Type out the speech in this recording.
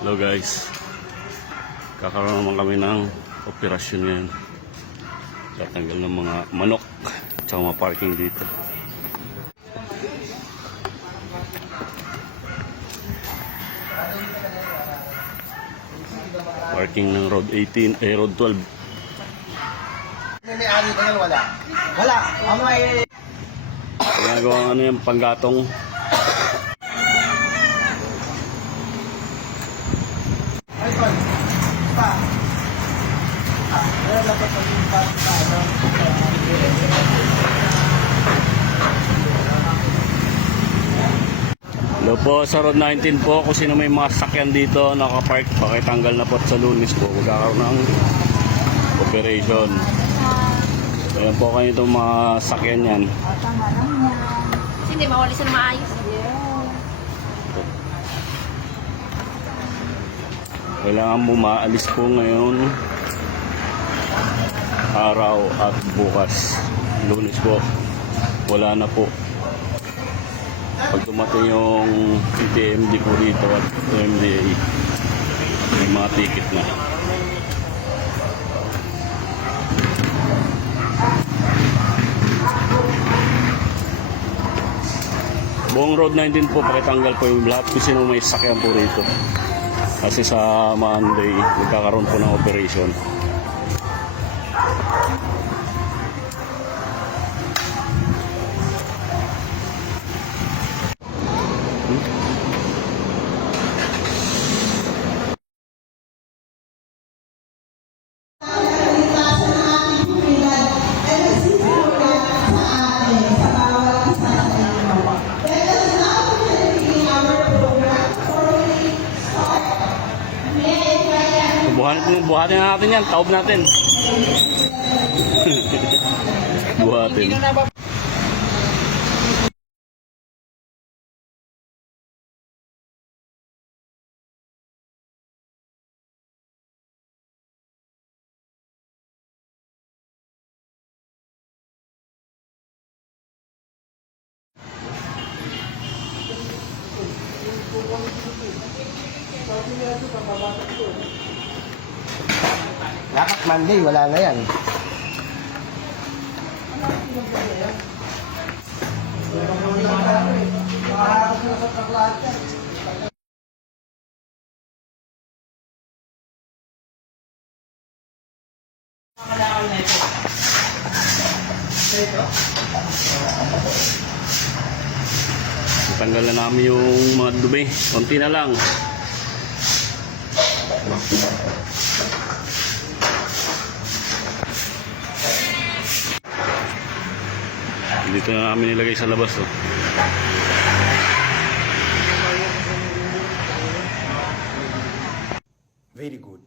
Hello guys, kakaroon naman kami ng operasyon ngayon. Tatanggal ng mga manok at mga parking dito. Parking ng road 18, road 12. May ani ka wala. Wala. Amay. Ginagawa ano yung panggatong. Ay, pa. Pa. Wala dapat pag-impas pa. Hello po, sa road 19 po, kung sino may mga sakyan dito nakapark, pakitanggal na po sa Lunes po. Magkakaroon ng operation. Ayan po kayo itong mga sakyan yan. Tama lang yan. Kasi hindi mawalis na maayos. Kailangan mo maalis po ngayon araw at bukas. Lunes po, wala na po. Pag dumating yung PTMD po dito at MDA, may mga ticket na. Buong road 19 po, pakitanggal po yung lahat kung sino may sakyan po rito. Kasi sa Monday, magkakaroon po ng operation. Buhatin na natin yan, taob natin. Buhatin. Dapat Monday, wala na yan. Tanggal na namin yung mga dumi. Konti na lang. Dito na namin nilagay sa labas. Oh. Very good.